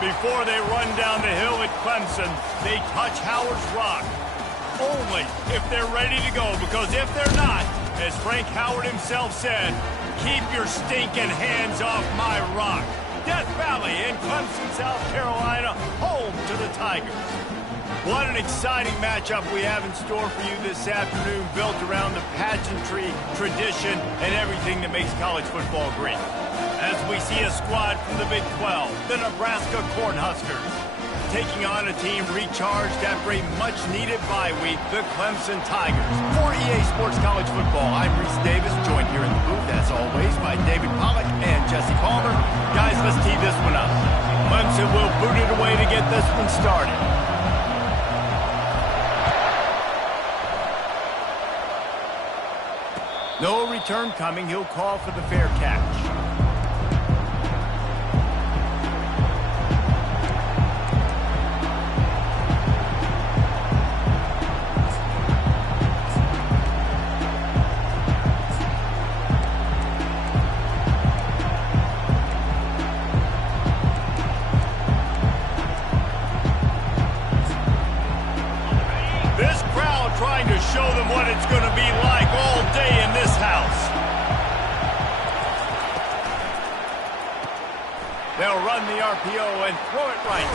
Before they run down the hill at Clemson, they touch Howard's rock. Only if they're ready to go, because if they're not, as Frank Howard himself said, keep your stinking hands off my rock. Death Valley in Clemson, South Carolina, home to the Tigers. What an exciting matchup we have in store for you this afternoon, built around the pageantry, tradition, and everything that makes college football great. As we see a squad from the Big 12, the Nebraska Cornhuskers, taking on a team recharged after a much-needed bye week, the Clemson Tigers. For EA Sports College Football, I'm Reese Davis, joined here in the booth, as always, by David Pollack and Jesse Palmer. Guys, let's tee this one up. Clemson will boot it away to get this one started. No return coming. He'll call for the fair catch. This crowd trying to show them what it's going to be like all day in this house. They'll run the RPO and throw it right.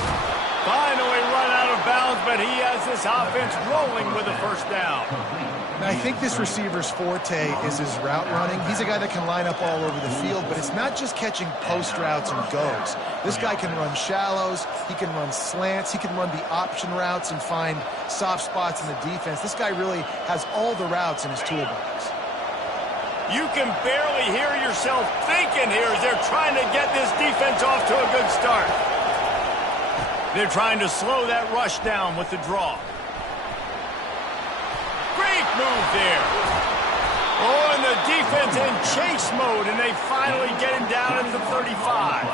Finally run out of bounds, but he has this offense rolling with a first down. I think this receiver's forte is his route running. He's a guy that can line up all over the field, but it's not just catching post routes and goes. This guy can run shallows, he can run slants, he can run the option routes and find soft spots in the defense. This guy really has all the routes in his toolbox. You can barely hear yourself thinking here as they're trying to get this defense off to a good start. They're trying to slow that rush down with the draw. Great move there. Oh, and the defense in chase mode, and they finally get him down at the 35.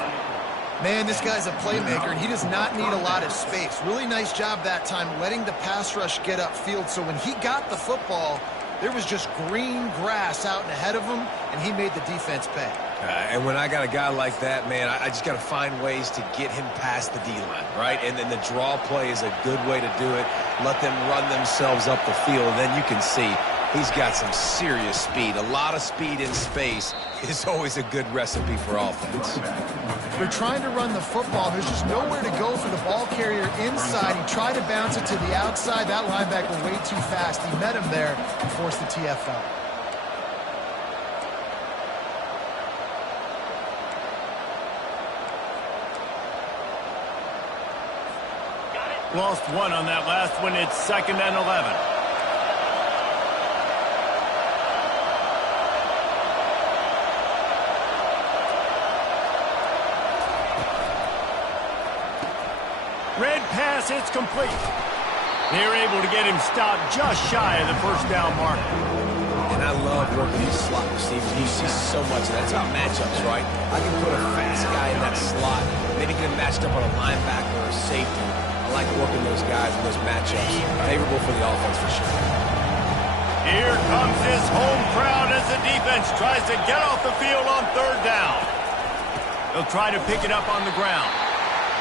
Man, this guy's a playmaker, and he does not need a lot of space. Really nice job that time letting the pass rush get upfield, so when he got the football, there was just green grass out and ahead of him, and he made the defense pay. And when I got a guy like that, man, I just got to find ways to get him past the D-line, right? And then the draw play is a good way to do it. Let them run themselves up the field, and then you can see he's got some serious speed. A lot of speed in space is always a good recipe for offense. They're trying to run the football. There's just nowhere to go for the ball carrier inside. He tried to bounce it to the outside. That linebacker way too fast. He met him there and forced the TFL. Lost one on that last one. It's 2nd and 11. Red pass, it's complete. They're able to get him stopped just shy of the first down marker. And I love working these slot receivers. You see so much of that. It's about matchups, right? I can put a fast guy in that slot, maybe get him matched up on a linebacker or a safety. I like working those guys in those matchups. Favorable for the offense for sure. Here comes his home crowd as the defense tries to get off the field on 3rd down. They'll try to pick it up on the ground.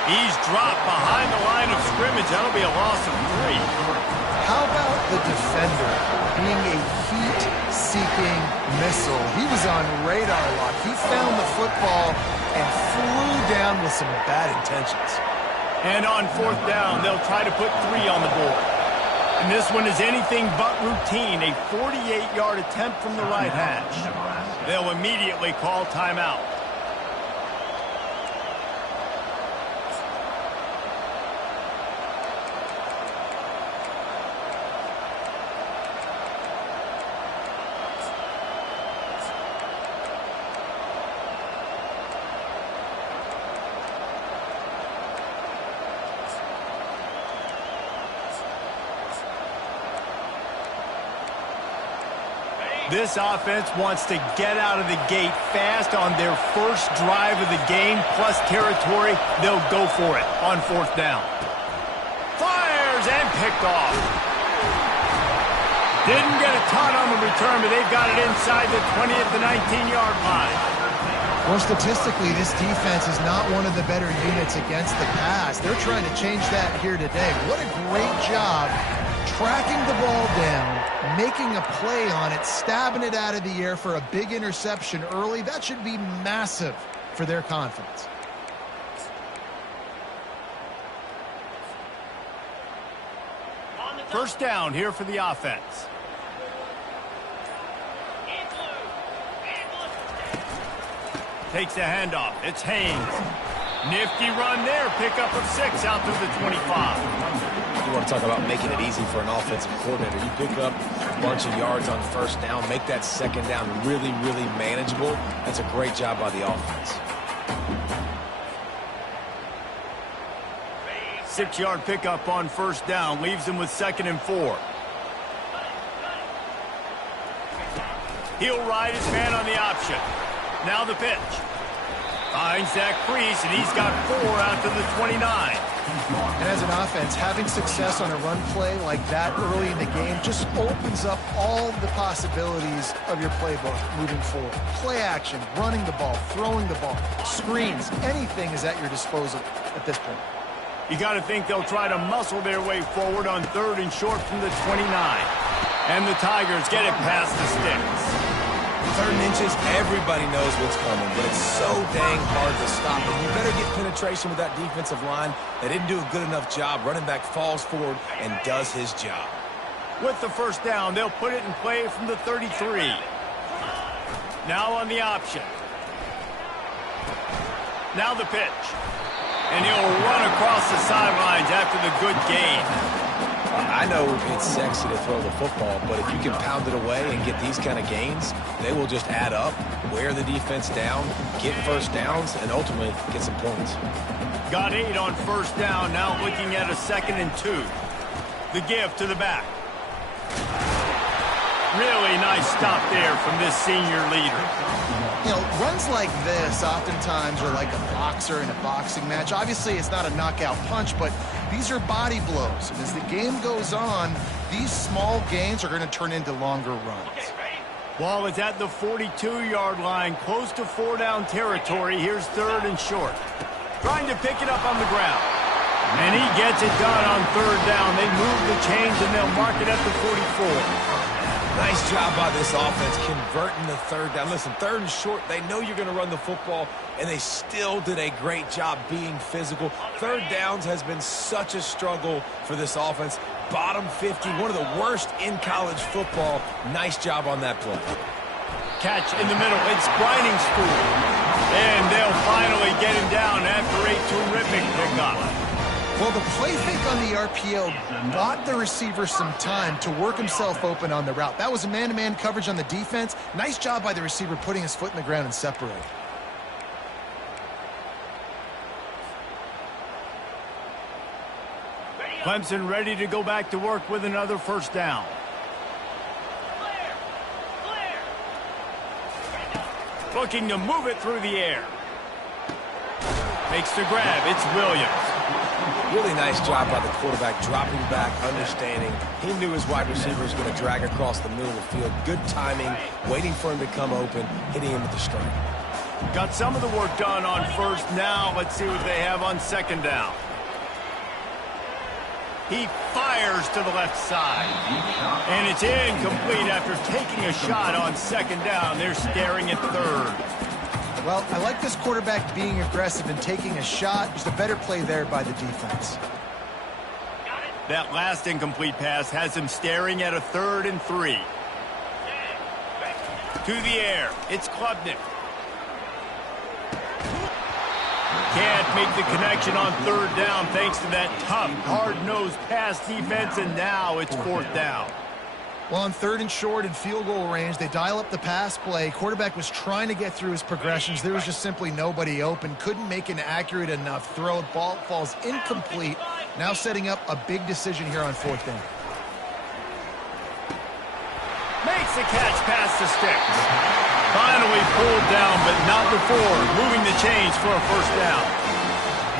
He's dropped behind the line of scrimmage. That'll be a loss of 3. How about the defender being a heat-seeking missile? He was on radar lock. He found the football and flew down with some bad intentions. And on 4th down, they'll try to put 3 on the board. And this one is anything but routine, a 48-yard attempt from the right hash. They'll immediately call timeout. This offense wants to get out of the gate fast on their first drive of the game, plus territory. They'll go for it on 4th down. Fires and picked off. Didn't get a ton on the return, but they've got it inside the 20 at the 19-yard line. Well, statistically, this defense is not one of the better units against the pass. They're trying to change that here today. What a great job tracking the ball down, making a play on it, stabbing it out of the air for a big interception early. That should be massive for their confidence. First down here for the offense. Takes the handoff. It's Haynes. Nifty run there. Pickup of 6 out to the 25. You want to talk about making it easy for an offensive coordinator. You pick up a bunch of yards on first down, make that second down really, really manageable. That's a great job by the offense. 6-yard pickup on first down. Leaves him with 2nd and 4. He'll ride his man on the option. Now the pitch. Finds that crease, and he's got 4 out to the 29. And as an offense, having success on a run play like that early in the game just opens up all the possibilities of your playbook moving forward. Play action, running the ball, throwing the ball, screens, anything is at your disposal at this point. You got to think they'll try to muscle their way forward on 3rd and short from the 29. And the Tigers get it past the sticks. 3rd and inches, everybody knows what's coming, but it's so dang hard to stop. And you better get penetration with that defensive line. They didn't do a good enough job. Running back falls forward and does his job. With the first down, they'll put it in play from the 33. Now on the option. Now the pitch. And he'll run across the sidelines after the good gain. I know it's sexy to throw the football, but if you can pound it away and get these kind of gains, they will just add up, wear the defense down, get first downs, and ultimately get some points. Got 8 on first down, now looking at a 2nd and 2. The give to the back. Really nice stop there from this senior leader. You know, runs like this oftentimes are like a boxer in a boxing match. Obviously, it's not a knockout punch, but these are body blows. And as the game goes on, these small gains are going to turn into longer runs. Ball is at the 42-yard line, close to 4-down territory. Here's 3rd and short. Trying to pick it up on the ground. And he gets it done on 3rd down. They move the chains, and they'll mark it at the 44. Nice job by this offense converting the 3rd down. Listen, 3rd and short, they know you're going to run the football, and they still did a great job being physical. 3rd downs has been such a struggle for this offense. Bottom 50, one of the worst in college football. Nice job on that play. Catch in the middle. It's Grinding Spool. And they'll finally get him down after a terrific pickup. Well, the play fake on the RPO bought the receiver some time to work himself open on the route. That was a man-to-man coverage on the defense. Nice job by the receiver putting his foot in the ground and separating. Clemson ready to go back to work with another first down. Looking to move it through the air. Makes the grab. It's Williams. Really nice job by the quarterback, dropping back, understanding. He knew his wide receiver was going to drag across the middle of the field. Good timing, waiting for him to come open, hitting him with the strike. Got some of the work done on first. Now let's see what they have on 2nd down. He fires to the left side. And it's incomplete after taking a shot on 2nd down. They're staring at 3rd. Well, I like this quarterback being aggressive and taking a shot. Just a better play there by the defense. That last incomplete pass has him staring at a 3rd and 3. To the air. It's Klubnik. Can't make the connection on 3rd down thanks to that tough, hard-nosed pass defense, and now it's 4th down. Well, on 3rd and short in field goal range, they dial up the pass play. Quarterback was trying to get through his progressions. There was just simply nobody open. Couldn't make an accurate enough throw. Ball falls incomplete. Now setting up a big decision here on 4th down. Makes the catch past the sticks. Finally pulled down, but not before moving the chains for a first down.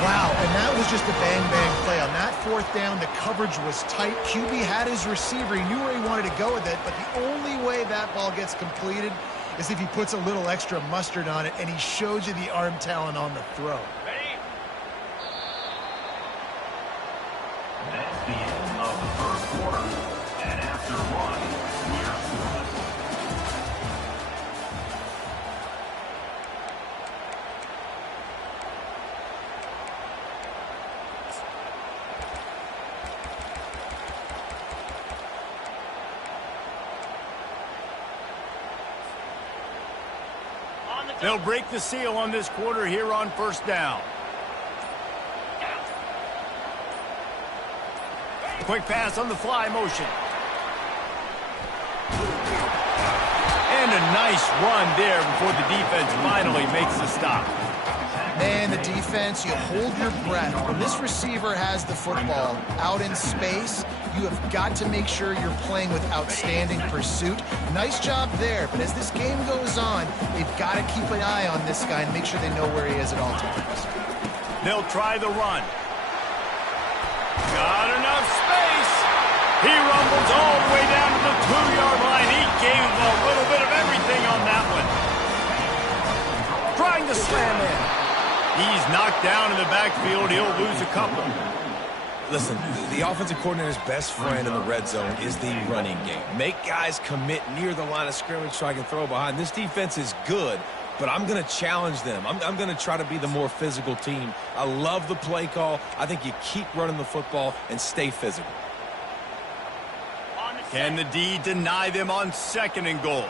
Wow, and that was just a bang-bang play. On that 4th down, the coverage was tight. QB had his receiver. He knew where he wanted to go with it, but the only way that ball gets completed is if he puts a little extra mustard on it and he shows you the arm talent on the throw. That's the end of the first quarter. And after one, we're scoreless. They'll break the seal on this quarter here on first down. Quick pass on the fly motion. And a nice run there before the defense finally makes the stop. Man, the defense, you hold your breath. When this receiver has the football out in space, you have got to make sure you're playing with outstanding pursuit. Nice job there, but as this game goes on, they've got to keep an eye on this guy and make sure they know where he is at all times. They'll try the run. Got enough space. He rumbles all the way down to the 2-yard line. He gave him a little bit of everything on that one. Trying to slam in. He's knocked down in the backfield. He'll lose a couple. Listen, the offensive coordinator's best friend in the red zone is the running game. Make guys commit near the line of scrimmage so I can throw behind. This defense is good, but I'm going to challenge them. I'm going to try to be the more physical team. I love the play call. I think you keep running the football and stay physical. Can the D deny them on 2nd and goal?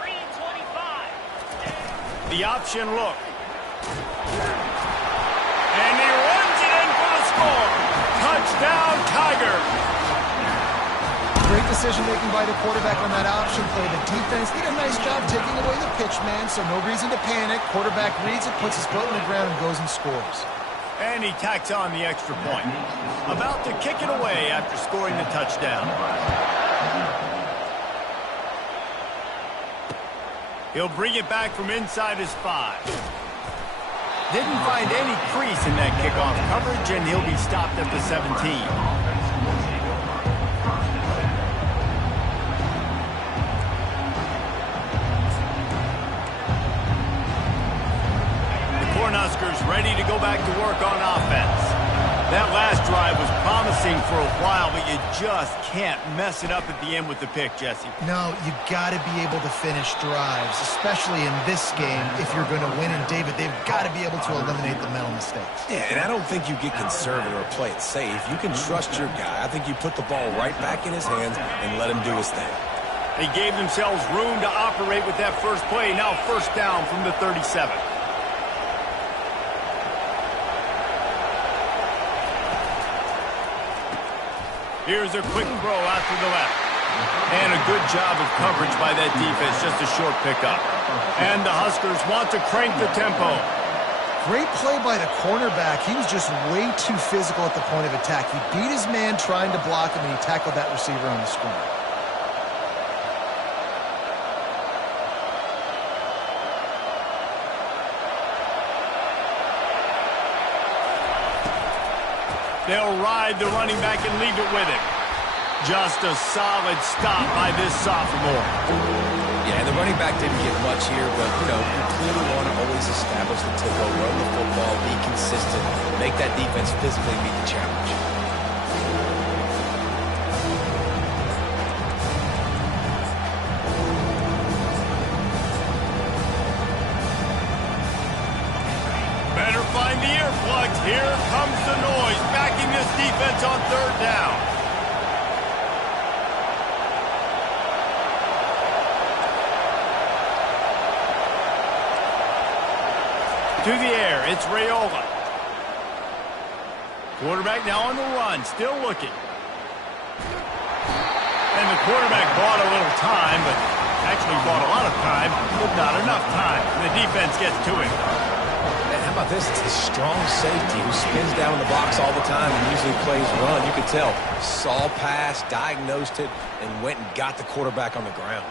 3:25. The option look. And he runs it in for the score. Touchdown, Tiger. Great decision-making by the quarterback on that option play. The defense did a nice job taking away the pitch, man, so no reason to panic. Quarterback reads it, puts his foot in the ground, and goes and scores. And he tacks on the extra point. About to kick it away after scoring the touchdown. He'll bring it back from inside his 5. Didn't find any crease in that kickoff coverage, and he'll be stopped at the 17. Cornhuskers ready to go back to work on offense. That last drive was promising for a while, but you just can't mess it up at the end with the pick, Jesse. No, you got to be able to finish drives, especially in this game. If you're going to win, and David, they've got to be able to eliminate the mental mistakes. Yeah, and I don't think you get conservative or play it safe. You can trust your guy. I think you put the ball right back in his hands and let him do his thing. They gave themselves room to operate with that first play. Now first down from the 37. Here's a quick throw out to the left. And a good job of coverage by that defense, just a short pickup. And the Huskers want to crank the tempo. Great play by the cornerback. He was just way too physical at the point of attack. He beat his man trying to block him, and he tackled that receiver on the screen. They'll ride the running back and leave it with him. Just a solid stop by this sophomore. Yeah, the running back didn't get much here, but, you clearly want to always establish the tempo, run the football, be consistent, make that defense physically meet the challenge. Better find the earplugs. Here comes the noise, backing this defense on 3rd down. To the air, it's Raiola. Quarterback now on the run, still looking. And the quarterback bought a little time, but actually bought a lot of time, but not enough time. And the defense gets to him. And how about this? It's a strong safety who spins down in the box all the time and usually plays run. You could tell. Saw pass, diagnosed it, and went and got the quarterback on the ground.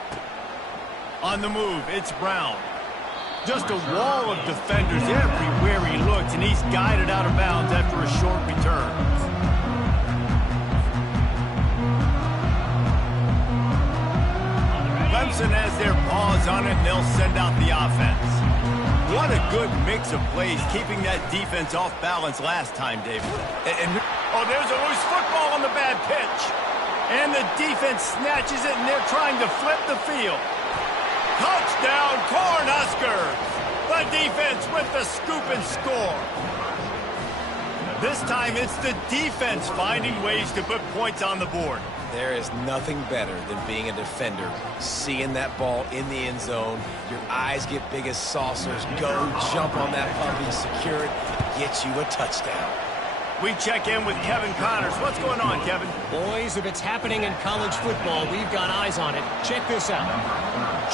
On the move, it's Brown. Just a wall of defenders everywhere he looks, and he's guided out of bounds after a short return. Clemson has their paws on it, and they'll send out the offense. What a good mix of plays, keeping that defense off balance last time, David. Oh, there's a loose football on the bad pitch. And the defense snatches it, and they're trying to flip the field. Touchdown, Cornhuskers! The defense with the scoop and score. This time, it's the defense finding ways to put points on the board. There is nothing better than being a defender, seeing that ball in the end zone. Your eyes get big as saucers. Go jump on that puppy, secure it, get you a touchdown. We check in with Kevin Connors. What's going on, Kevin? Boys, if it's happening in college football, we've got eyes on it. Check this out.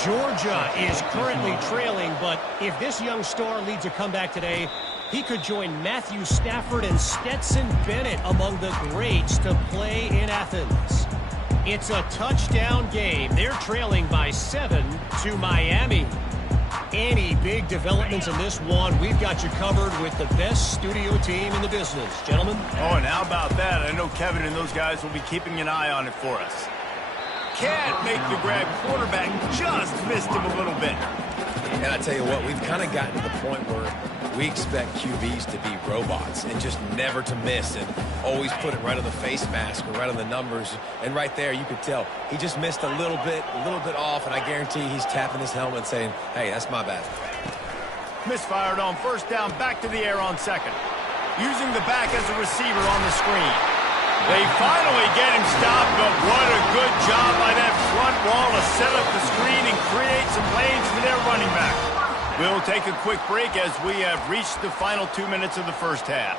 Georgia is currently trailing, but if this young star leads a comeback today, he could join Matthew Stafford and Stetson Bennett among the greats to play in Athens. It's a touchdown game. They're trailing by 7 to Miami. Any big developments in this one, we've got you covered with the best studio team in the business. Gentlemen? Oh, and how about that? I know Kevin and those guys will be keeping an eye on it for us. Can't make the grab. Quarterback just missed him a little bit. And I tell you what, we've kind of gotten to the point where we expect QBs to be robots and just never to miss and always put it right on the face mask or right on the numbers. And right there, you could tell he just missed a little bit off, and I guarantee he's tapping his helmet saying, hey, that's my bad. Misfired on first down, back to the air on second. Using the back as a receiver on the screen. They finally get him stopped, but what a good job by that front wall to set up the screen and create some lanes for their running back. We'll take a quick break as we have reached the final 2 minutes of the first half.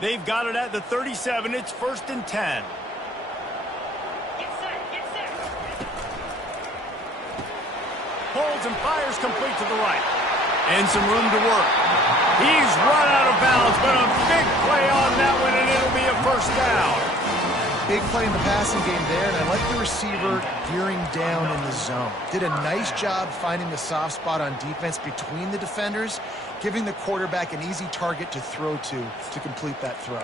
They've got it at the 37. It's 1st and 10. Holds and fires complete to the right. And some room to work. He's run out of bounds, but a big play on that one, and it'll be a first down. Big play in the passing game there, and I like the receiver gearing down in the zone. Did a nice job finding the soft spot on defense between the defenders, giving the quarterback an easy target to throw to complete that throw.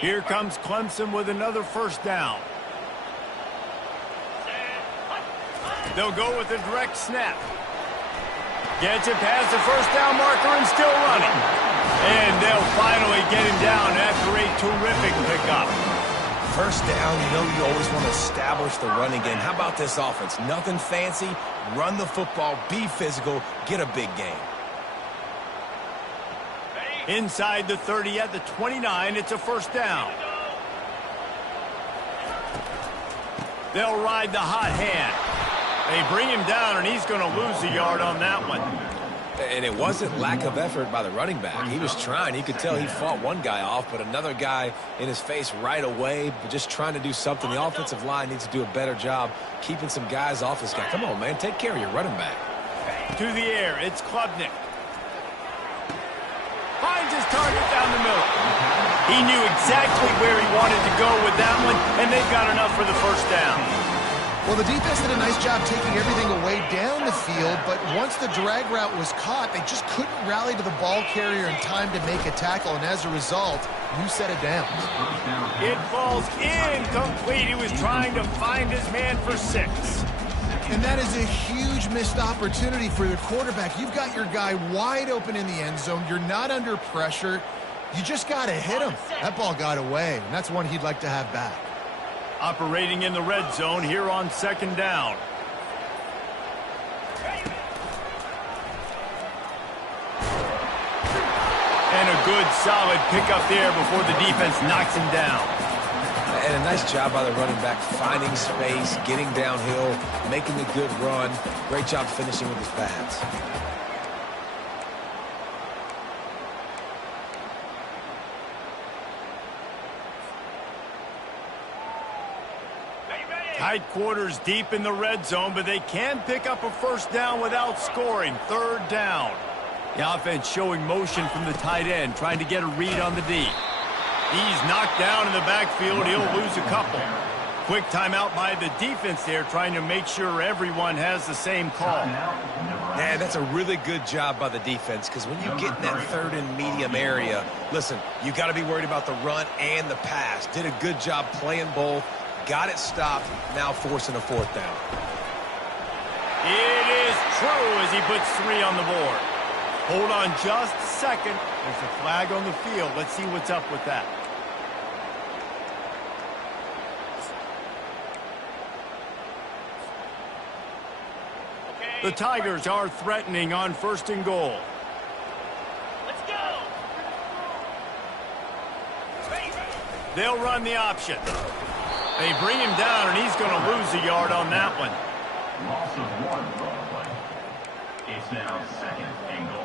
Here comes Clemson with another first down. They'll go with a direct snap. Gets it past the first down marker and still running. And they'll finally get him down after a terrific pickup. First down, you always want to establish the running game. How about this offense? Nothing fancy. Run the football, be physical, get a big game. Inside the 30 at the 29, it's a first down. They'll ride the hot hand. They bring him down, and he's going to lose a yard on that one. And it wasn't lack of effort by the running back. He was trying. You could tell he fought one guy off, but another guy in his face right away, but just trying to do something. The offensive line needs to do a better job keeping some guys off this guy. Come on, man. Take care of your running back. To the air, it's Klubnik. Finds his target down the middle. He knew exactly where he wanted to go with that one, and they've got enough for the first down. Well, the defense did a nice job taking everything away down the field, but once the drag route was caught, they just couldn't rally to the ball carrier in time to make a tackle, and as a result, you set it down. It falls incomplete. He was trying to find his man for 6. And that is a huge missed opportunity for the quarterback. You've got your guy wide open in the end zone. You're not under pressure. You just got to hit him. That ball got away, and that's one he'd like to have back. Operating in the red zone here on second down. And a good solid pickup there before the defense knocks him down. And a nice job by the running back, finding space, getting downhill, making a good run. Great job finishing with his pads. Tight quarters deep in the red zone, but they can pick up a first down without scoring. Third down. The offense showing motion from the tight end, trying to get a read on the D. He's knocked down in the backfield. He'll lose a couple. Quick timeout by the defense there, trying to make sure everyone has the same call. Yeah, that's a really good job by the defense, because when you get in that third and medium area, listen, you got to be worried about the run and the pass. Did a good job playing both, got it stopped, now forcing a fourth down. It is true as he puts 3 on the board. Hold on just a second. There's a flag on the field. Let's see what's up with that. The Tigers are threatening on 1st and goal. Let's go. They'll run the option. They bring him down, and he's going to lose a yard on that one. Loss of 1 on the play. It's now 2nd and goal.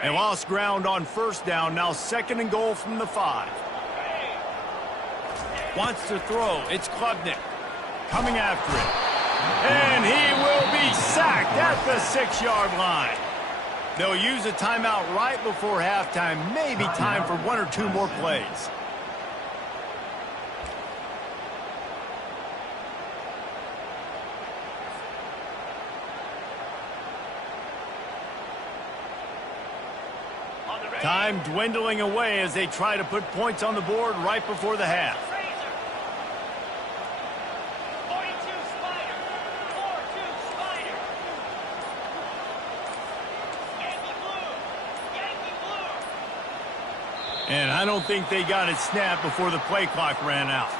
They lost ground on 1st down. Now 2nd and goal from the 5. Wants to throw. It's Klubnik coming after it. And he will be sacked at the 6-yard line. They'll use a timeout right before halftime. Maybe time for 1 or 2 more plays. Time dwindling away as they try to put points on the board right before the half. 42 Spider. 4-2 Spider. Yankee blue. Yankee blue. And I don't think they got it snapped before the play clock ran out.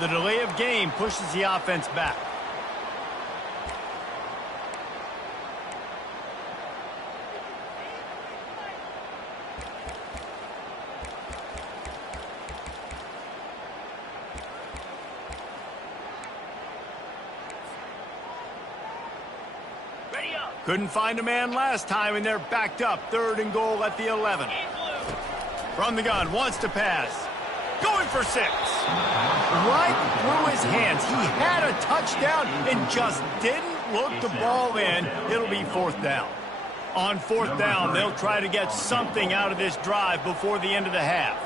The delay of game pushes the offense back. Couldn't find a man last time, and they're backed up. 3rd and goal at the 11. From the gun, wants to pass. Going for 6. Right through his hands. He had a touchdown and just didn't look the ball in. It'll be 4th down. On 4th down, they'll try to get something out of this drive before the end of the half.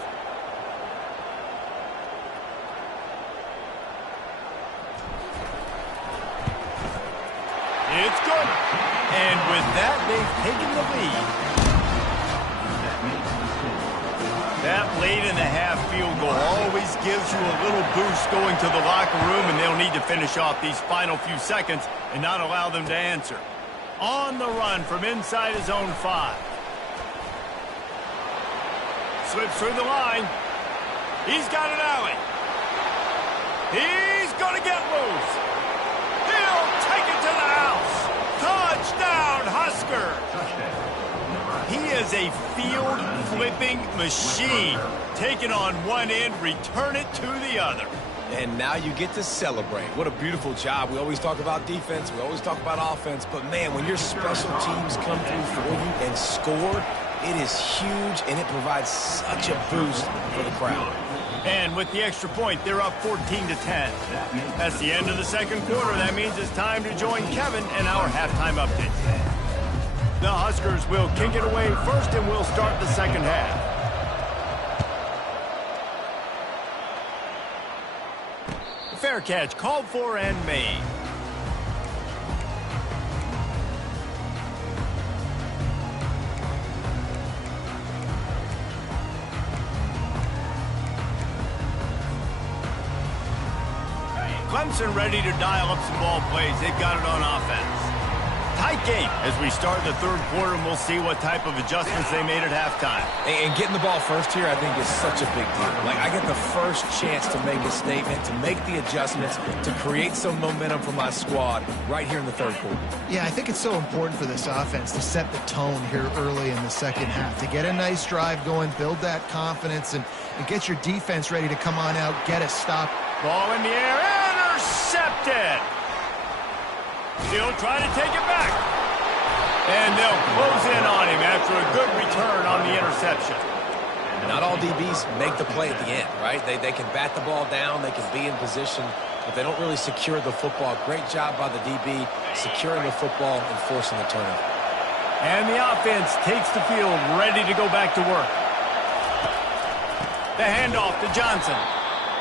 It's good. And with that, they've taken the lead. That late-in-the-half field goal always gives you a little boost going to the locker room, and they'll need to finish off these final few seconds and not allow them to answer. On the run from inside his own 5. Slips through the line. He's got an alley. He's going to get loose. He'll take it to the house. Touchdown, Husker! He is a field-flipping machine. Take it on one end, return it to the other. And now you get to celebrate. What a beautiful job. We always talk about defense. We always talk about offense. But, man, when your special teams come through for you and score, it is huge, and it provides such a boost for the crowd. And with the extra point, they're up 14-10. That's the end of the 2nd quarter. That means it's time to join Kevin and our halftime update. The Huskers will kick it away first, and we'll start the 2nd half. Fair catch called for and made. Clemson ready to dial up some ball plays. They've got it on offense. Tight game as we start the 3rd quarter, and we'll see what type of adjustments they made at halftime. And getting the ball first here, I think, is such a big deal. Like, I get the first chance to make a statement, to make the adjustments, to create some momentum for my squad right here in the 3rd quarter. Yeah, I think it's so important for this offense to set the tone here early in the 2nd half, to get a nice drive going, build that confidence, and get your defense ready to come on out, get a stop. Ball in the air, intercepted. Still trying to take it back. And they'll close in on him after a good return on the interception. Not all DBs make the play at the end, right? They can bat the ball down, they can be in position, but they don't really secure the football. Great job by the DB securing the football and forcing the turnover. And the offense takes the field, ready to go back to work. The handoff to Johnson.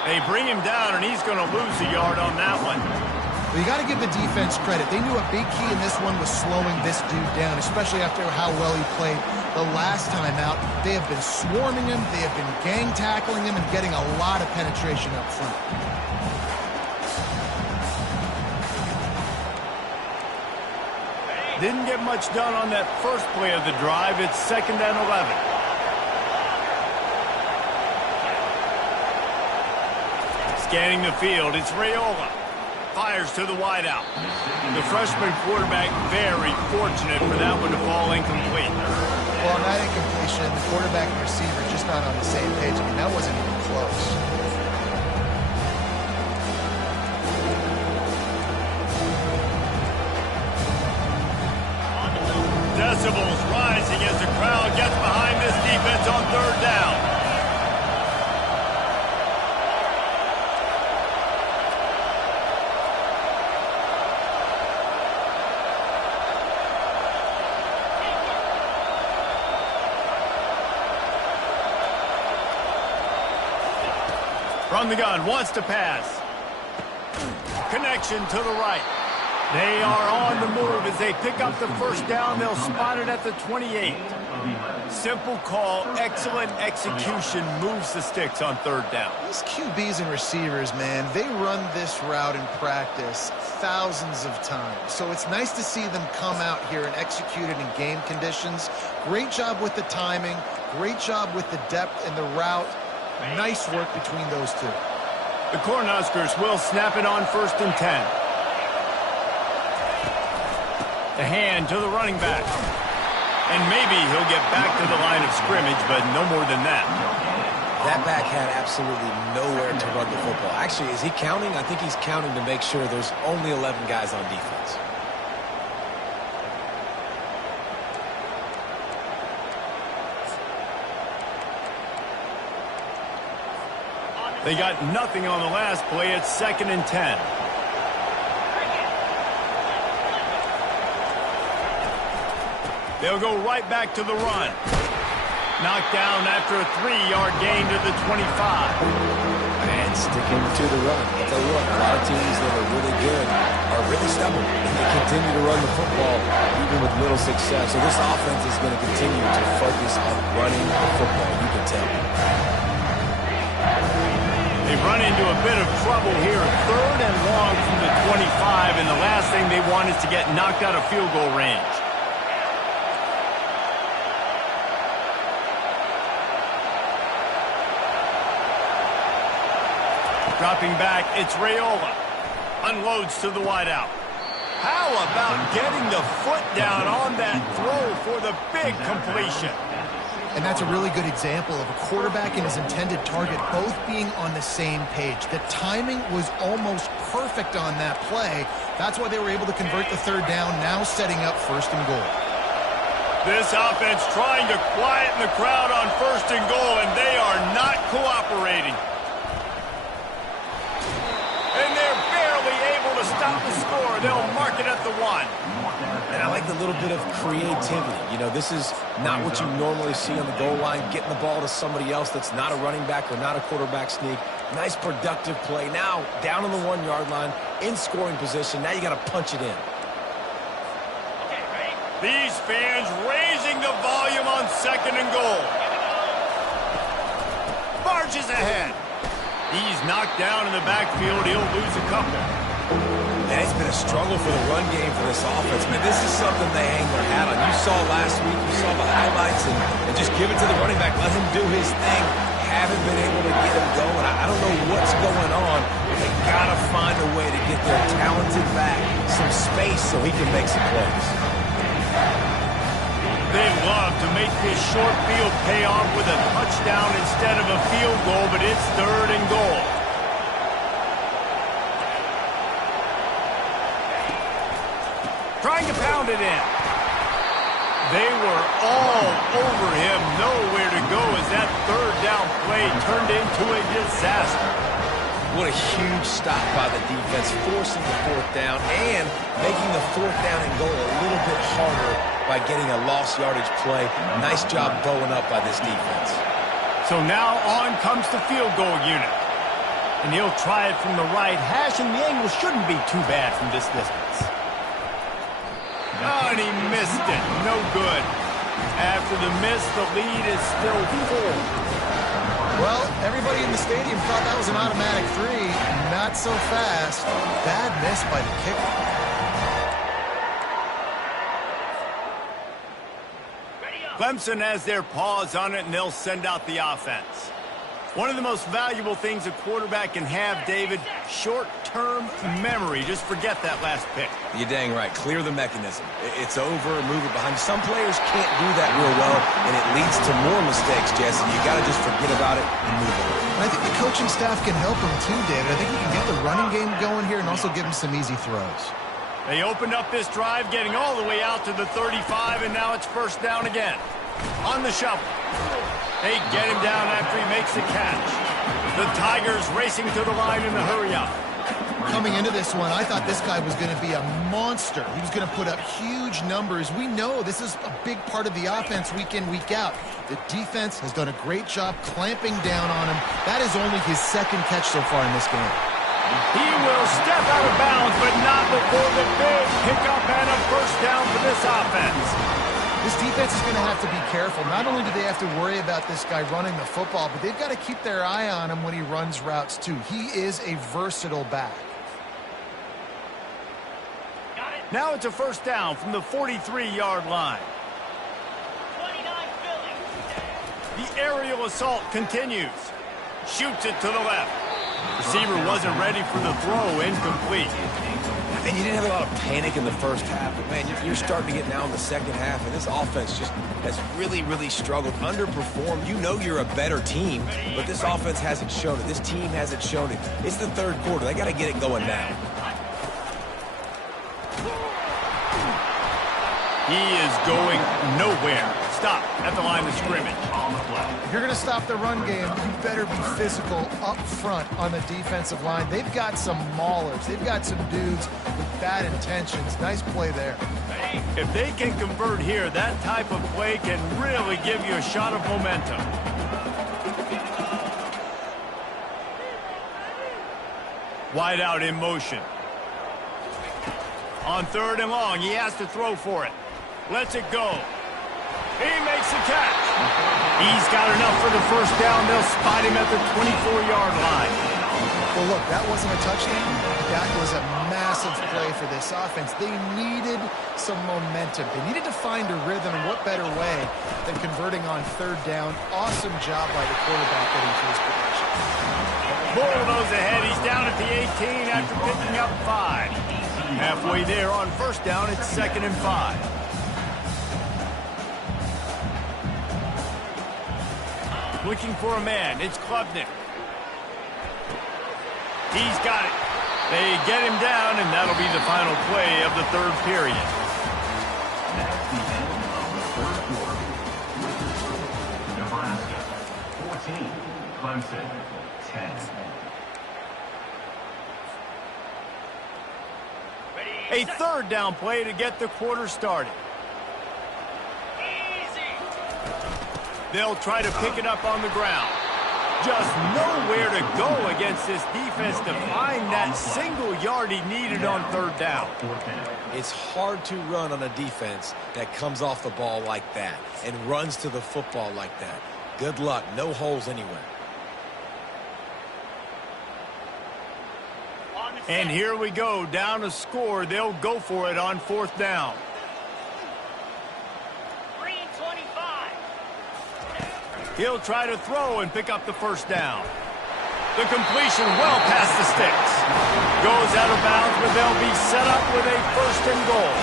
They bring him down, and he's going to lose a yard on that one. Well, you got to give the defense credit. They knew a big key in this one was slowing this dude down, especially after how well he played the last time out. They have been swarming him, they have been gang tackling him, and getting a lot of penetration up front. Didn't get much done on that first play of the drive. It's 2nd and 11. Scanning the field, it's Raiola. Fires to the wideout. The freshman quarterback very fortunate for that one to fall incomplete. Well, on that incompletion, the quarterback and receiver just not on the same page. I mean, that wasn't even close. Decibels rising as the crowd gets behind this defense on 3rd down. From the gun, wants to pass. Connection to the right. They are on the move as they pick up the 1st down. They'll spot it at the 28. Simple call, excellent execution, moves the sticks on 3rd down. These QBs and receivers, man, they run this route in practice thousands of times. So it's nice to see them come out here and execute it in game conditions. Great job with the timing, great job with the depth and the route. Nice work between those two. The Cornhuskers will snap it on 1st and 10. The hand to the running back. And maybe he'll get back to the line of scrimmage, but no more than that. That back had absolutely nowhere to run the football. Actually, is he counting? I think he's counting to make sure there's only 11 guys on defense. They got nothing on the last play. It's 2nd and 10. They'll go right back to the run. Knocked down after a 3-yard gain to the 25. And sticking to the run. I'll tell you what, a lot of teams that are really good are really stubborn, and they continue to run the football even with little success. So this offense is going to continue to focus on running the football. You can tell. They run into a bit of trouble here. 3rd and long from the 25, and the last thing they want is to get knocked out of field goal range. Dropping back, it's Raiola. Unloads to the wideout. How about getting the foot down on that throw for the big completion? And that's a really good example of a quarterback and his intended target both being on the same page. The timing was almost perfect on that play. That's why they were able to convert the 3rd down, now setting up 1st and goal. This offense trying to quieten the crowd on 1st and goal, and they are not cooperating. And they're barely able to stop the score. They'll mark it at the 1. And I like the little bit of creativity. You know, this is not what you normally see on the goal line, getting the ball to somebody else that's not a running back or not a quarterback sneak. Nice productive play. Now, down on the 1-yard line, in scoring position. Now you got to punch it in. These fans raising the volume on 2nd and goal. Barges ahead. He's knocked down in the backfield. He'll lose a couple. And it's been a struggle for the run game for this offense. Man, this is something they hang their hat on. You saw last week, you saw the highlights, and just give it to the running back. Let him do his thing. Haven't been able to get him going. I don't know what's going on, but they got to find a way to get their talented back some space so he can make some plays. They love to make this short field pay off with a touchdown instead of a field goal, but it's 3rd and goal. Trying to pound it in. They were all over him. Nowhere to go as that 3rd turned into a disaster. What a huge stop by the defense, forcing the fourth down and making the fourth down and goal a little bit harder by getting a lost yardage play. Nice job bowing up by this defense. So now on comes the field goal unit. And he'll try it from the right hash, and the angle shouldn't be too bad from this distance. Oh, and he missed it. No good. After the miss, the lead is still 4. Well, everybody in the stadium thought that was an automatic 3. Not so fast. Bad miss by the kicker. Clemson has their paws on it, and they'll send out the offense. One of the most valuable things a quarterback can have, David, short-term memory. Just forget that last pick. You're dang right. Clear the mechanism. It's over, move it behind. Some players can't do that real well, and it leads to more mistakes, Jesse. You got to just forget about it and move on. And I think the coaching staff can help him too, David. I think he can get the running game going here and also give him some easy throws. They opened up this drive, getting all the way out to the 35, and now it's first down again. On the shovel. They get him down after he makes the catch. The Tigers racing to the line in the hurry-up. Coming into this one, I thought this guy was going to be a monster. He was going to put up huge numbers. We know this is a big part of the offense week in, week out. The defense has done a great job clamping down on him. That is only his second catch so far in this game. He will step out of bounds, but not before the big pickup and a first down for this offense. This defense is going to have to be careful. Not only do they have to worry about this guy running the football, but they've got to keep their eye on him when he runs routes too. He is a versatile back. Now it's a first down from the 43-yard line. 29 Philly. The aerial assault continues. Shoots it to the left. Receiver wasn't ready for the throw, incomplete. And you didn't have a lot of panic in the first half, but, man, you're starting to get now in the second half, and this offense just has really, really struggled, underperformed. You know you're a better team, but this offense hasn't shown it. This team hasn't shown it. It's the third quarter. They got to get it going now. He is going nowhere. Stop at the line of scrimmage. If you're going to stop the run game, you better be physical up front on the defensive line. They've got some maulers. They've got some dudes with bad intentions. Nice play there. If they can convert here, that type of play can really give you a shot of momentum. Wide out in motion. On third and long, he has to throw for it. Lets it go. He makes the catch. He's got enough for the first down. They'll spot him at the 24-yard line. Well, look, that wasn't a touchdown. That was a massive play for this offense. They needed some momentum. They needed to find a rhythm, and what better way than converting on third down. Awesome job by the quarterback getting to his position. Bulldoze ahead. He's down at the 18 after picking up 5. Halfway there on first down, it's 2nd and 5. Looking for a man. It's Klubnik. He's got it. They get him down, and that'll be the final play of the third period. That's the end of the third quarter. Nebraska 14, Clemson 10. A third down play to get the quarter started. They'll try to pick it up on the ground. Just nowhere to go against this defense to find that single yard he needed on third down. It's hard to run on a defense that comes off the ball like that and runs to the football like that. Good luck. No holes anywhere. And here we go. Down a score. They'll go for it on fourth down. He'll try to throw and pick up the first down. The completion well past the sticks. Goes out of bounds, but they'll be set up with a first and goal.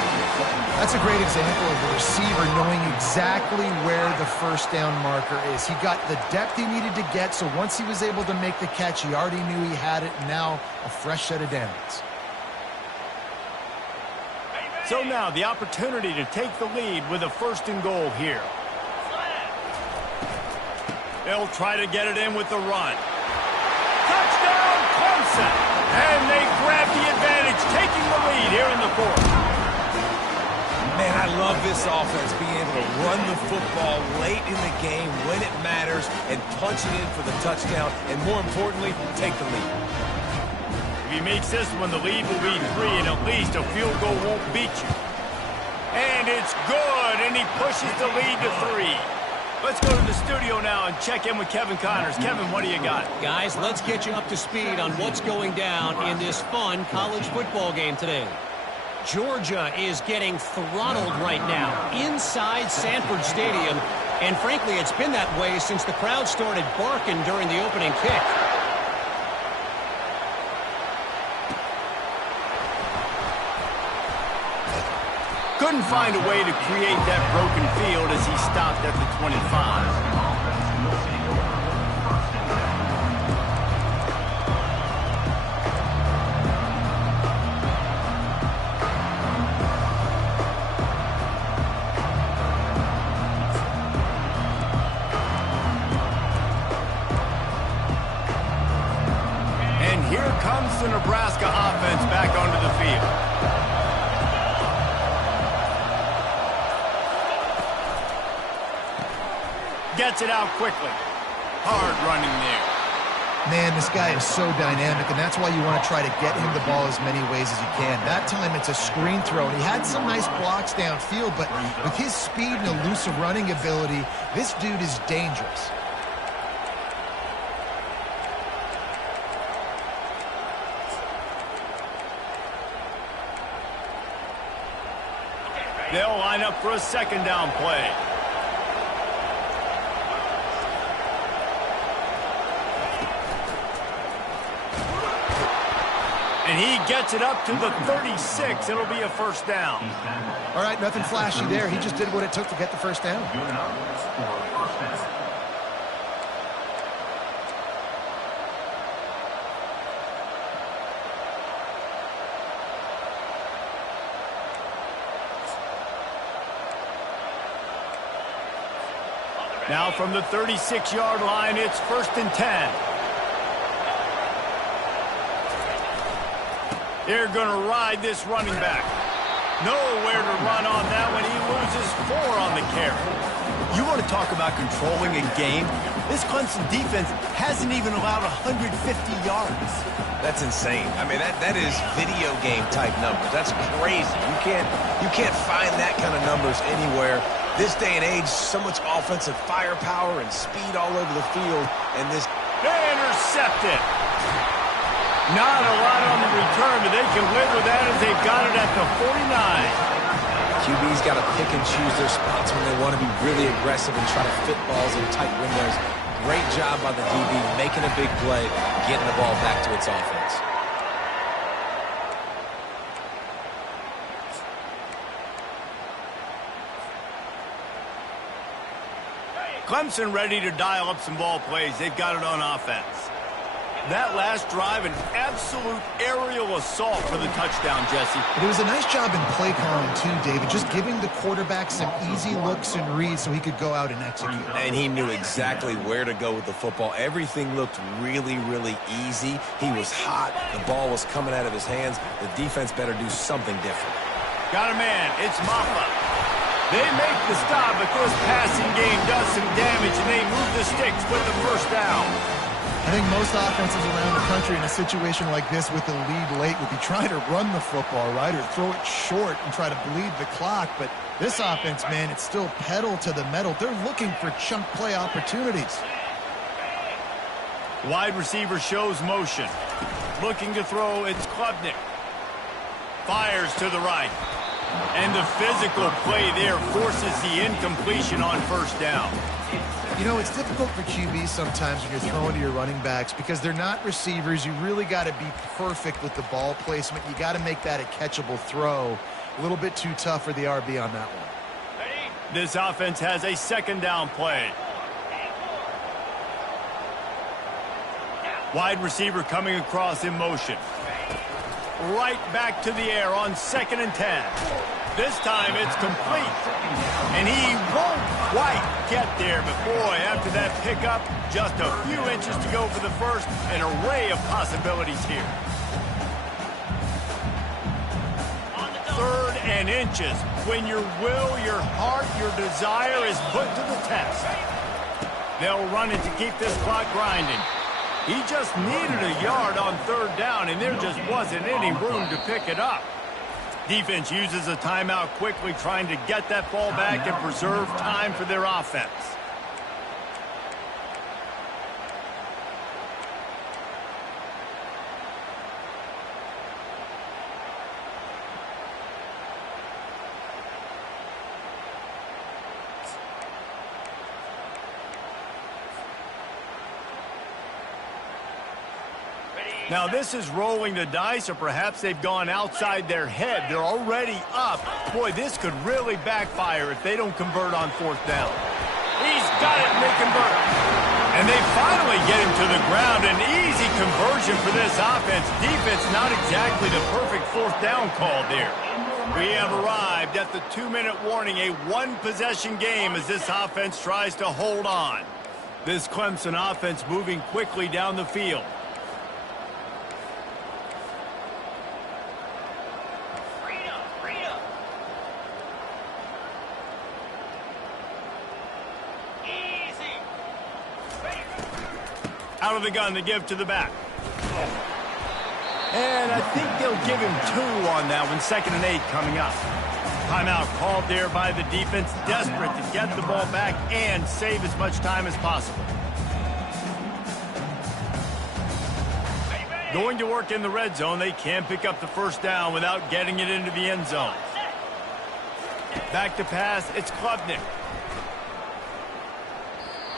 That's a great example of the receiver knowing exactly where the first down marker is. He got the depth he needed to get, so once he was able to make the catch, he already knew he had it. Now a fresh set of downs. So now the opportunity to take the lead with a first and goal here. They'll try to get it in with the run. Touchdown, Clemson! And they grab the advantage, taking the lead here in the fourth. Man, I love this offense, being able to run the football late in the game when it matters and punch it in for the touchdown, and more importantly, take the lead. If he makes this one, the lead will be 3, and at least a field goal won't beat you. And it's good, and he pushes the lead to 3. Let's go to the studio now and check in with Kevin Connors. Kevin, what do you got? Guys, let's get you up to speed on what's going down in this fun college football game today. Georgia is getting throttled right now inside Sanford Stadium, and frankly, it's been that way since the crowd started barking during the opening kick. Couldn't find a way to create that broken field as he stopped at the 25. And here comes the Nebraska offense back onto the field. Gets it out quickly. Hard running there. Man, this guy is so dynamic, and that's why you want to try to get him the ball as many ways as you can. That time it's a screen throw, and he had some nice blocks downfield, but with his speed and elusive running ability, this dude is dangerous. They'll line up for a second down play. And he gets it up to the 36. It'll be a first down. All right, nothing flashy there. He just did what it took to get the first down. Good enough for first down. Now from the 36-yard line, it's 1st and 10. They're going to ride this running back. Nowhere to run on that one. He loses 4 on the carry. You want to talk about controlling a game? This Clemson defense hasn't even allowed 150 yards. That's insane. I mean, that is video game type numbers. That's crazy. You can't find that kind of numbers anywhere. This day and age, so much offensive firepower and speed all over the field, and this... They intercept it. Not a lot on the return, but they can live with that as they've got it at the 49. QB's got to pick and choose their spots when they want to be really aggressive and try to fit balls in tight windows. Great job by the DB, making a big play, getting the ball back to its offense. Clemson ready to dial up some ball plays. They've got it on offense. That last drive, an absolute aerial assault for the touchdown, Jesse. But it was a nice job in play calling, too, David, just giving the quarterback some easy looks and reads so he could go out and execute. And he knew exactly where to go with the football. Everything looked really, really easy. He was hot. The ball was coming out of his hands. The defense better do something different. Got a man. It's Maffa. They make the stop, but this passing game does some damage, and they move the sticks with the first down. I think most offenses around the country in a situation like this with the lead late would be trying to run the football, right, or throw it short and try to bleed the clock. But this offense, man, it's still pedal to the metal. They're looking for chunk play opportunities. Wide receiver shows motion. Looking to throw, it's Klubnik. Fires to the right. And the physical play there forces the incompletion on first down. You know, it's difficult for QBs sometimes when you're throwing to your running backs because they're not receivers. You really got to be perfect with the ball placement. You got to make that a catchable throw. A little bit too tough for the RB on that one. This offense has a second down play. Wide receiver coming across in motion. Right back to the air on 2nd and 10. This time it's complete. And he won't quite get there, but boy, after that pickup, just a few inches to go for the first. An array of possibilities here. 3rd and inches. When your will, your heart, your desire is put to the test. They'll run it to keep this clock grinding. He just needed a yard on 3rd down, and there just wasn't any room to pick it up. Defense uses a timeout quickly, trying to get that ball back and preserve time for their offense. Now, this is rolling the dice, or perhaps they've gone outside their head. They're already up. Boy, this could really backfire if they don't convert on 4th down. He's got it, and they convert. And they finally get him to the ground. An easy conversion for this offense. Defense, not exactly the perfect 4th down call there. We have arrived at the 2-minute warning, a one-possession game as this offense tries to hold on. This Clemson offense moving quickly down the field. Out of the gun to give to the back. And I think they'll give him 2 on that one. 2nd and 8 coming up. Timeout called there by the defense. Desperate to get the ball back and save as much time as possible. Going to work in the red zone. They can't pick up the 1st down without getting it into the end zone. Back to pass. It's Klubnik.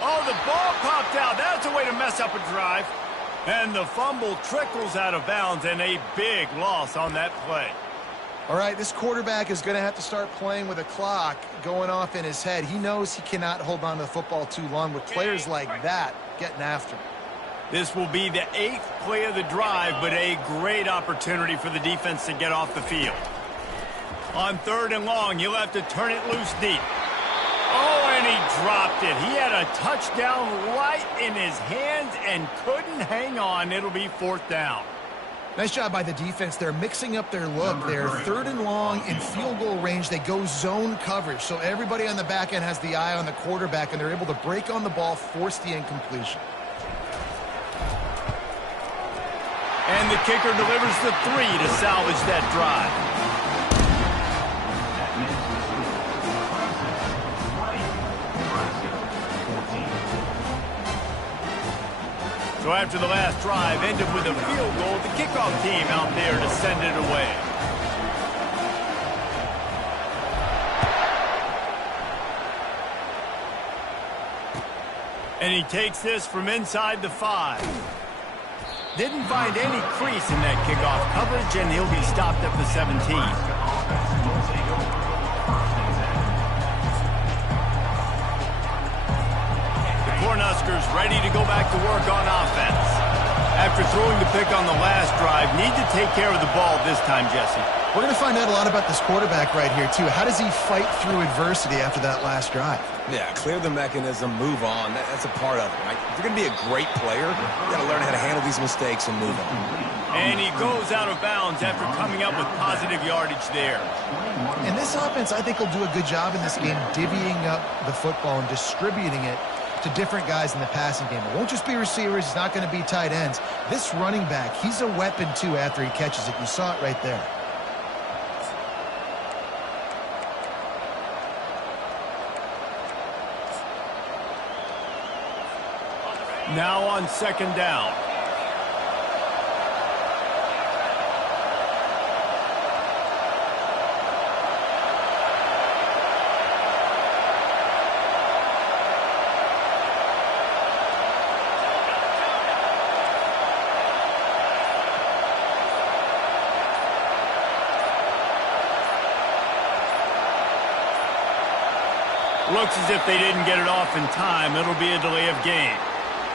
Oh, the ball popped out. That's a way to mess up a drive. And the fumble trickles out of bounds, and a big loss on that play. All right, this quarterback is going to have to start playing with a clock going off in his head. He knows he cannot hold on to the football too long with players like that getting after him. This will be the 8th play of the drive, but a great opportunity for the defense to get off the field. On 3rd and long, he'll have to turn it loose deep. Oh, and he dropped it. He had a touchdown right in his hands and couldn't hang on. It'll be 4th down. Nice job by the defense. They're mixing up their look. They're 3rd and long in field goal range. They go zone coverage. So everybody on the back end has the eye on the quarterback, and they're able to break on the ball, force the incompletion. And the kicker delivers the 3 to salvage that drive. So after the last drive ended with a field goal, the kickoff team out there to send it away. And he takes this from inside the 5. Didn't find any crease in that kickoff coverage, and he'll be stopped at the 17. Cornhuskers ready to go back to work on offense. After throwing the pick on the last drive, need to take care of the ball this time, Jesse. We're going to find out a lot about this quarterback right here, too. How does he fight through adversity after that last drive? Yeah, clear the mechanism, move on. That's a part of it, right? If you're going to be a great player, you got to learn how to handle these mistakes and move on. And he goes out of bounds after coming up with positive yardage there. And this offense, I think, will do a good job in this game divvying up the football and distributing it to different guys in the passing game. It won't just be receivers. It's not going to be tight ends. This running back, he's a weapon, too, after he catches it. You saw it right there. Now on 2nd down. Looks as if they didn't get it off in time. It'll be a delay of game.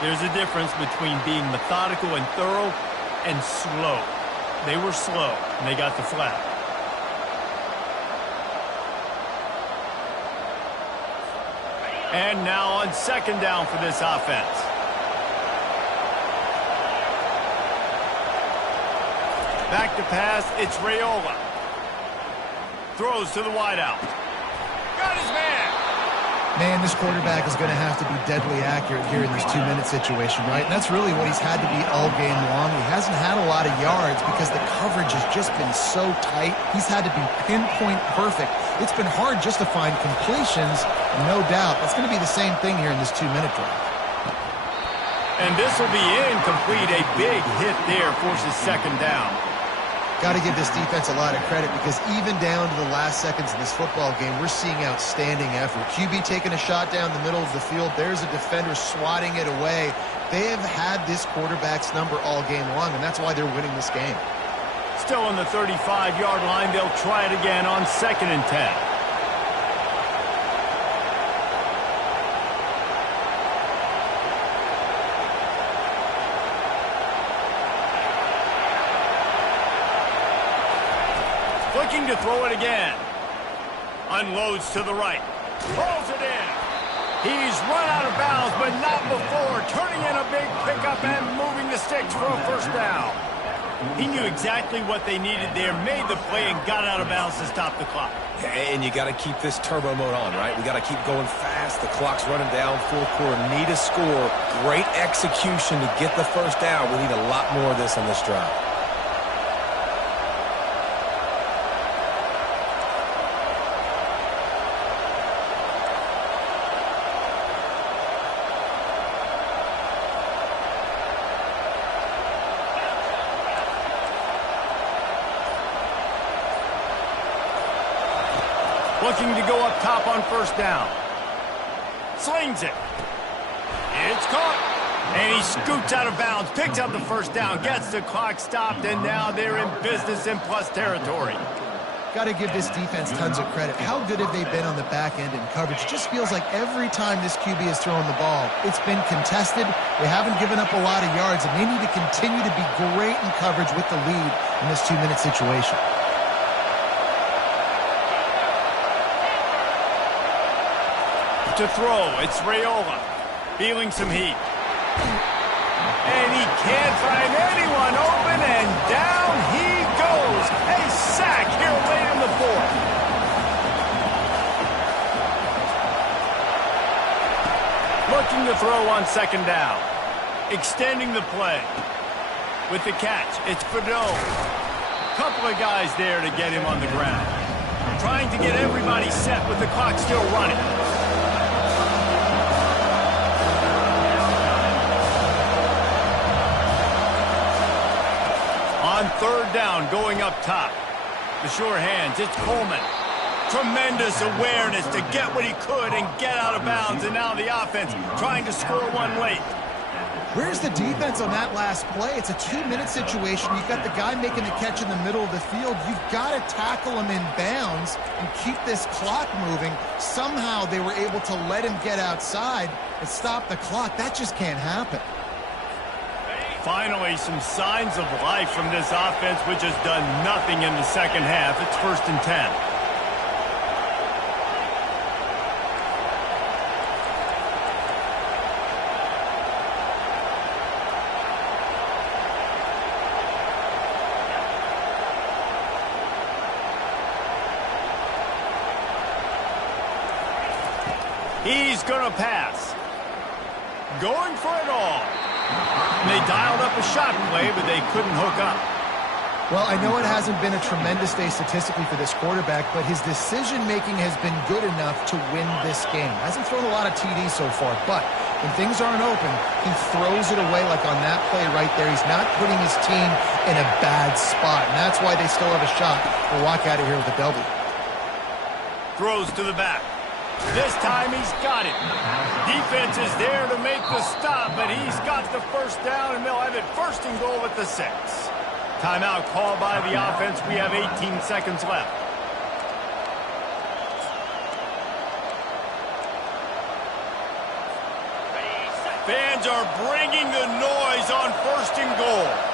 There's a difference between being methodical and thorough and slow. They were slow, and they got the flag. And now on second down for this offense. Back to pass, it's Raiola. Throws to the wideout. Got his man. Man, this quarterback is going to have to be deadly accurate here in this 2-minute situation, right? And that's really what he's had to be all game long. He hasn't had a lot of yards because the coverage has just been so tight. He's had to be pinpoint perfect. It's been hard just to find completions, no doubt. That's going to be the same thing here in this 2-minute drive. And this will be incomplete. A big hit there forces second down. Got to give this defense a lot of credit because even down to the last seconds of this football game, we're seeing outstanding effort. QB taking a shot down the middle of the field. There's a defender swatting it away. They have had this quarterback's number all game long, and that's why they're winning this game. Still on the 35-yard line. They'll try it again on 2nd and 10. Looking to throw it again. Unloads to the right. Throws it in. He's run out of bounds, but not before. Turning in a big pickup and moving the sticks for a first down. He knew exactly what they needed there, made the play, and got out of bounds to stop the clock. And you got to keep this turbo mode on, right? We got to keep going fast. The clock's running down. Fourth quarter, need a score. Great execution to get the first down. We need a lot more of this on this drive. Looking to go up top on first down. Slings it. It's caught. And he scoots out of bounds, picks up the first down, gets the clock stopped, and now they're in business in plus territory. Got to give this defense tons of credit. How good have they been on the back end in coverage? It just feels like every time this QB has thrown the ball, it's been contested. They haven't given up a lot of yards, and they need to continue to be great in coverage with the lead in this 2-minute situation. To throw, it's Raiola, feeling some heat. And he can't find anyone open, and down he goes. A sack here late in the fourth. Looking to throw on second down. Extending the play. With the catch, it's Fedone. Couple of guys there to get him on the ground. Trying to get everybody set with the clock still running. On third down, going up top. The sure hands, it's Coleman. Tremendous awareness to get what he could and get out of bounds. And now the offense trying to score one late. Where's the defense on that last play? It's a 2-minute situation. You've got the guy making the catch in the middle of the field. You've got to tackle him in bounds and keep this clock moving. Somehow they were able to let him get outside and stop the clock. That just can't happen. Finally, some signs of life from this offense, which has done nothing in the second half. It's 1st and 10. He's going to pass. Going for it all. And they dialed up a shot play, but they couldn't hook up. Well, I know it hasn't been a tremendous day statistically for this quarterback, but his decision-making has been good enough to win this game. Hasn't thrown a lot of TDs so far, but when things aren't open, he throws it away like on that play right there. He's not putting his team in a bad spot, and that's why they still have a shot to walk out of here with a W. Throws to the back. This time he's got it. Defense is there to make the stop, but he's got the first down, and they'll have it 1st and goal at the 6. Timeout called by the offense. We have 18 seconds left. Fans are bringing the noise on 1st and goal.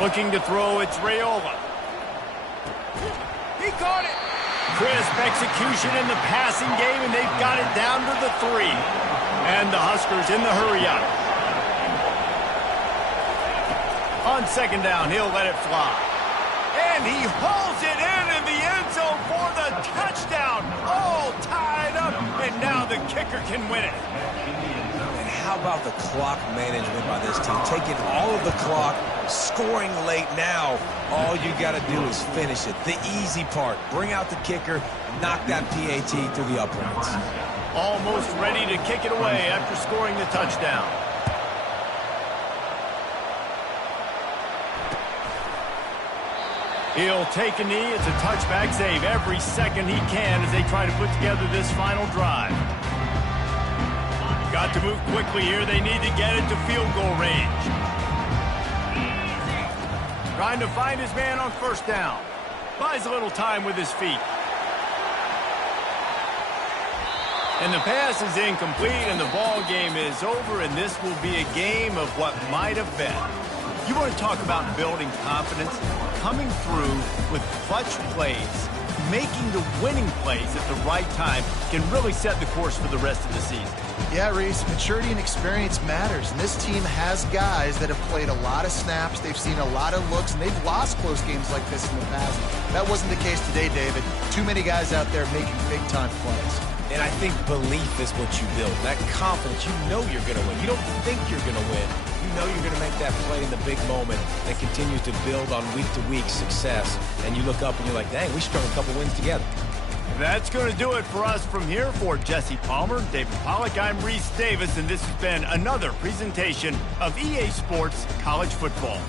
Looking to throw, it's Raiola. He caught it. Crisp execution in the passing game, and they've got it down to the 3. And the Huskers in the hurry-up. On second down, he'll let it fly. And he hauls it in the end zone for the touchdown. All tied up, and now the kicker can win it. And how about the clock management by this team? Taking all of the clock, scoring late now. All you got to do is finish it. The easy part. Bring out the kicker, knock that PAT through the uprights. Almost ready to kick it away after scoring the touchdown. He'll take a knee. It's a touchback save every second he can as they try to put together this final drive. Got to move quickly here. They need to get it to field goal range. Trying to find his man on first down. Buys a little time with his feet. And the pass is incomplete, and the ball game is over, and this will be a game of what might have been. You want to talk about building confidence? Coming through with clutch plays, making the winning plays at the right time can really set the course for the rest of the season. Yeah, Reese, maturity and experience matters, and this team has guys that have played a lot of snaps, they've seen a lot of looks, and they've lost close games like this in the past. That wasn't the case today, David. Too many guys out there making big-time plays. And I think belief is what you build. That confidence, you know you're going to win. You don't think you're going to win. You know you're going to make that play in the big moment that continues to build on week-to-week success. And you look up and you're like, dang, we strung a couple wins together. That's going to do it for us from here. For Jesse Palmer, David Pollack, I'm Reese Davis, and this has been another presentation of EA Sports College Football.